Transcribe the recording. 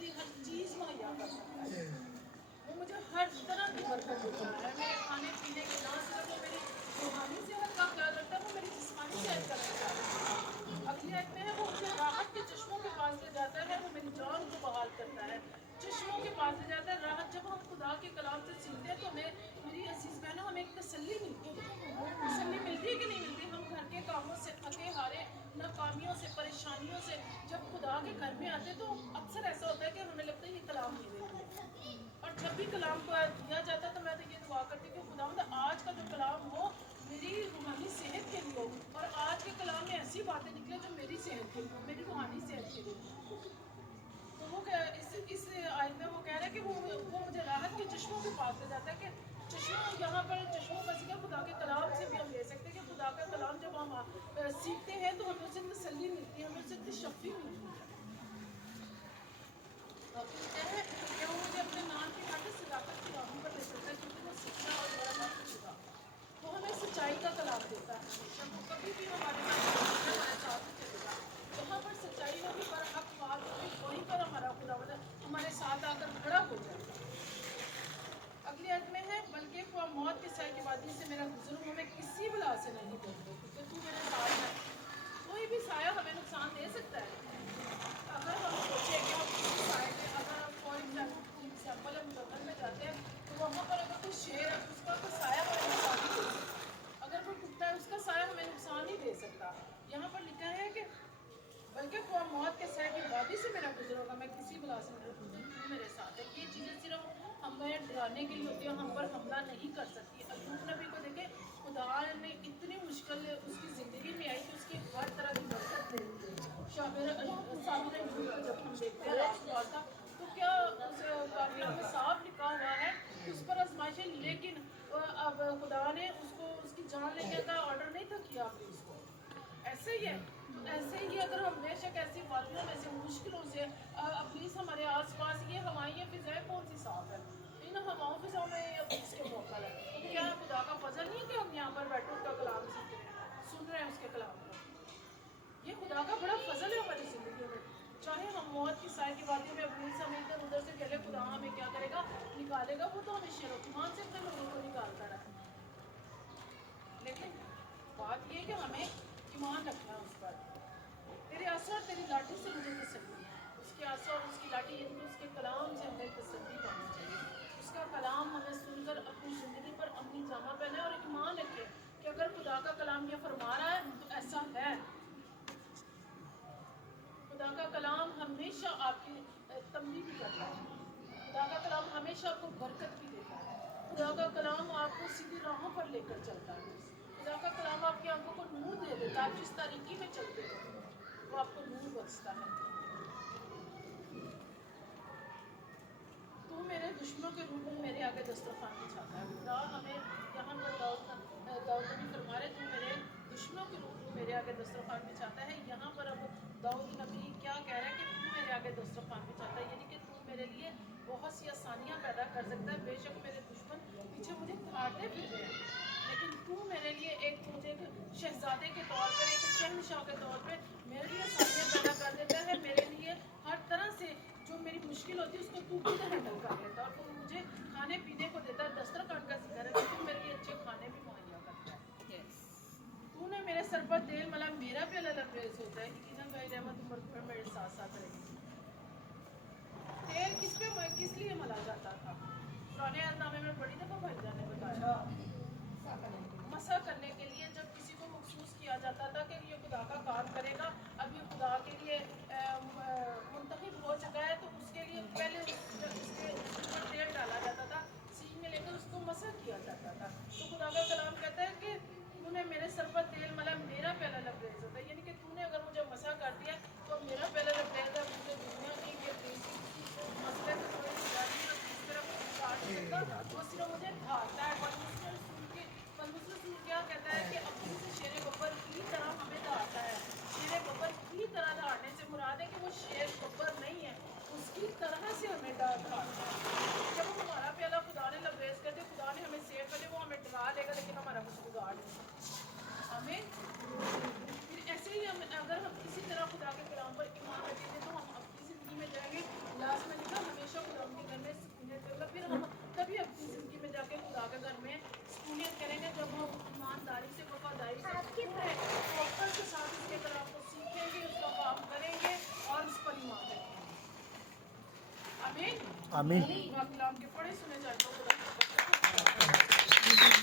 زندگی ہر چیز مہیا کرتا ہے، وہ مجھے ہر طرح کی برکت دیتا ہے. میرے کھانے پینے کے نہ صرف وہ میری روحانی صحت کا خیال رکھتا ہے، وہ میری جسمانی صحت کا خیال رکھتا ہے. اگلی آیت میں ہے وہ مجھے راحت کے چشموں کے پاس لے جاتا ہے، وہ میری جان کو بحال کرتا ہے. چشموں کے پاس لے جاتا ہے. راحت جب ہم خدا کے کلام سے سیکھتے ہیں تو ہمیں میری عزیز بہنوں ہمیں ایک تسلی ملتی ہے. تسلی ملتی ہے کہ نہیں ملتی؟ ہم گھر کے کاموں سے تھکے ہارے، ناکامیوں سے، پریشانیوں سے جب خدا کے گھر میں آتے تو اکثر ایسا ہوتا ہے کہ ہمیں لگتا ہے یہ کلام میرے لیے. اور جب بھی کلام کو دیا جاتا ہے تو میں تو یہ دعا کرتی ہوں کہ خدا آج کا جو کلام ہو میری روحانی صحت کے لیے ہو، اور آج کے کلام میں ایسی باتیں نکلے جو میری صحت کے لیے ہو، میری روحانی صحت کے لیے ہو. تو وہ اس آیت میں وہ کہہ رہا ہے کہ وہ مجھے راحت کے چشموں کے پاس لے جاتا ہے. کہ چشموں یہاں پر چشموں کا ذکر خدا کے کلام سے بھی ہم لے سکتے ہیں کہ خدا کا کلام جب ہم سیکھتے ہیں تو ہمیں اس سے تسلی ملتی ہے، ہمیں اس سے تشفی ملتی ہے. کہتے ہیں کہ وہ مجھے اپنے نام کی خاطر صداقت کی راہوں پر لے چلتا ہے، کیونکہ وہ سیکھنا اور بڑا نہیں چکا. وہ ہمیں سچائی کا کلام دیتا ہے ہمیشہ. وہ کبھی بھی ہمارے ساتھ نہیں چلے گا. جہاں پر سچائی ہوگی، پر حق بات ہوگی، وہیں پر ہمارا خدا ہمارے ساتھ آ کر کھڑا ہو جائے گا. اگلی آیت میں ہے بلکہ وہ موت کے سائے کی وادی سے میرا گزروں، ہمیں کسی بلا سے نہیں ڈرتے کیونکہ تو میرے ساتھ ہے. کوئی بھی سایہ ہمیں نقصان دے سکتا ہے. اگر ہم سوچیں کہ ہم کسی سائے میں اگر ہم فار ایگزامپل ہم جنگل میں جاتے ہیں تو وہاں پر اگر کوئی شیر ہے اس کا کوئی سایہ ہمیں نقصان نہیں دے سکتا. اگر کوئی کتا ہے اس کا سایہ ہمیں نقصان نہیں دے سکتا. یہاں پر لکھا ہے کہ بلکہ وہ موت کے سائے کی وادی سے میرا گزر ہوگا، میں کسی بلا سے نہیں ڈروں تو میرے ساتھ ہے. یہ چیزیں صرف ہمیں ڈرانے کے لیے ہوتی ہے، ہم پر حملہ نہیں کر سکتی. ایوب نبی کو دیکھیں، خدا نے اتنی مشکل اس کی زندگی میں آئی کہ اس کی ہر طرح کی برکت دے دی. صابر ایوب کو جب ہم دیکھتے ہیں رات کا تو کیا اس کافیہ میں صاف لکھا ہوا ہے کہ اس پر آزمائشیں، لیکن اب خدا نے اس کو اس کی جان لینے کا آرڈر نہیں تھا کیا آپ نے اس کو. ایسے ہی ہے. تو ایسے ہی اگر ہم بے شک ایسی وادیوں میں سے مشکلوں سے ابلیس ہمارے آس پاس، یہ ہوائیں فضائیں کون سی صاف ہے؟ ان ہواؤں فضاؤں میں ابلیس کے موقع ہے. تو کیا خدا کا فضل نہیں ہے کہ ہم یہاں پر بیٹھے اس کا کلام سیکھ رہے ہیں، سن رہے ہیں اس کے کلام کو؟ یہ خدا کا بڑا فضل ہے ہماری زندگیوں میں. چاہے ہم موت کی سائے کی وادی میں ابلیس ہمیں ادھر ادھر سے چلے، خدا ہمیں کیا کرے گا؟ نکالے گا. وہ تو ہمیں شیر و ایمان سے اپنے لوگوں کو نکالتا رہا. لیکن بات یہ کہ ہمیں ایمان رکھنا ہے اس پر. تیرے آنسو اور تیری لاٹھی سے مجھے تسلی ہے. اس کے آنسو اور اس کی لاٹھی، یعنی کہ اس کے کلام سے ہمیں تسلی پانی چاہیے. اس کا کلام ہمیں سن کر اپنی زندگی پر عملی جامہ پہنے اور ایمان رکھے کہ اگر خدا کا کلام یہ فرما رہا ہے تو ایسا ہے. خدا کا کلام ہمیشہ آپ کی تنبیہ بھی کرتا ہے. خدا کا کلام ہمیشہ آپ کو برکت بھی دیتا ہے. خدا کا کلام آپ کو سیدھی راہوں پر لے کر چلتا ہے. خدا کا کلام آپ کی آنکھوں کو نور دے دیتا ہے. آپ جس تاریکی میں چلتے ہیں وہ آپ کو نور بخشتا ہے. تو میرے دشمنوں کے روپ میں میرے آگے دسترخوان بچھاتا ہے. خدا ہمیں یہاں پر داؤد نبی فرما رہے تو میرے دشمنوں کے روپ میں میرے آگے دسترخوان بچھاتا ہے. یہاں پر اب داؤد نبی کیا کہہ رہا ہے کہ تو میرے آگے دسترخوان بچھاتا ہے، یعنی کہ تو میرے لیے بہت سی آسانیاں پیدا کر سکتا ہے. بے شک میرے دشمن پیچھے مجھے کاٹتے پھر رہے ہیں، لیکن تو میرے لیے مجھے ایک شہزادے کے طور پر، ایک شہنشاہ کے طور پہ میرے لیے آسانیاں پیدا کر دیتا ہے. میرے لیے ہر طرح سے جو میری مشکل ہوتی ہے اس کو تو خود ہینڈل کر لیتا ہے، اور وہ مجھے کھانے پینے کو دیتا ہے. دسترخوان کا ذکر ہے کہ تو میرے لیے اچھے کھانے بھی مہیا کرتا ہے. تو نے میرے سر پر تیل ملا، میرا پیالہ لبریز ہوتا ہے. یقیناً میری رحمت عمر پر میرے ساتھ ساتھ رہے گی. تیل کس لیے ملا جاتا تھا؟ پرانے عہد نامے میں بڑی دفعہ بھائی جان نے بتایا، مسح کرنے کے لیے. جب کسی کو مخصوص کیا جاتا تھا کہ یہ خدا کا کام کرے گا، اب یہ خدا کے لیے منتخب ہو چکا ہے، تو اس کے لیے پہلے اس کے اوپر تیل ڈالا جاتا تھا، سینگ میں لے کر اس کو مسح کیا جاتا تھا. تو خدا کا کلام کہتا ہے کہ تو نے میرے سر پر تیل ملا، میرا پیالہ لبریز ہوتا ہے. یعنی کہ تو نے اگر مجھے مسح کر دیا تو میرا پیالہ لبریز ہے. مجھے دنیا کی مسئلے سے کوئی نگرانی اور کس طرح کاٹ سکتا، وہ صرف مجھے ڈھالتا ہے. پلوس رسول کیا کہتا ہے کہ اپنی سے شیر گبر کی طرح ہمیں دھارتا ہے. شیر گبر کی طرح دھارنے سے مراد ہے کہ وہ شیر گبر نہیں ہے، اس کی طرح سے ہمیں دھارتا ہے. جب ہمارا پیالہ خدا نے لبریز کر دیا، خدا نے ہمیں سیو کر دیا، وہ ہمیں ڈرا لے گا لیکن ہمارا کچھ بگاڑ نہیں. ہمیں پھر ایسے ہی اگر ہم کسی طرح خدا کے کلام پر ایمان رکھیں گے تو ہم اپنی زندگی میں جائیں گے. لاسٹ میں آمین. کلام کے پڑھے سنے جائے تو خدا